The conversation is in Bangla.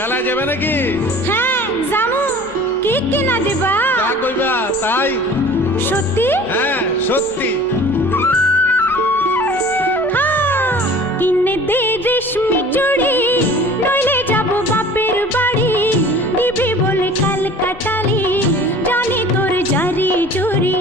মেলায় যাবে নাকি? হ্যাঁ জামু। কি কিনা দিবা? তা কইবা তাই? সত্যি? হ্যাঁ সত্যি। হ্যাঁ, কিনে দে রেশমি চুড়ি, নইলে যাব বাপের বাড়ি। দিবি বলে কাল কাটালি, জানি তোর জারি জুরি।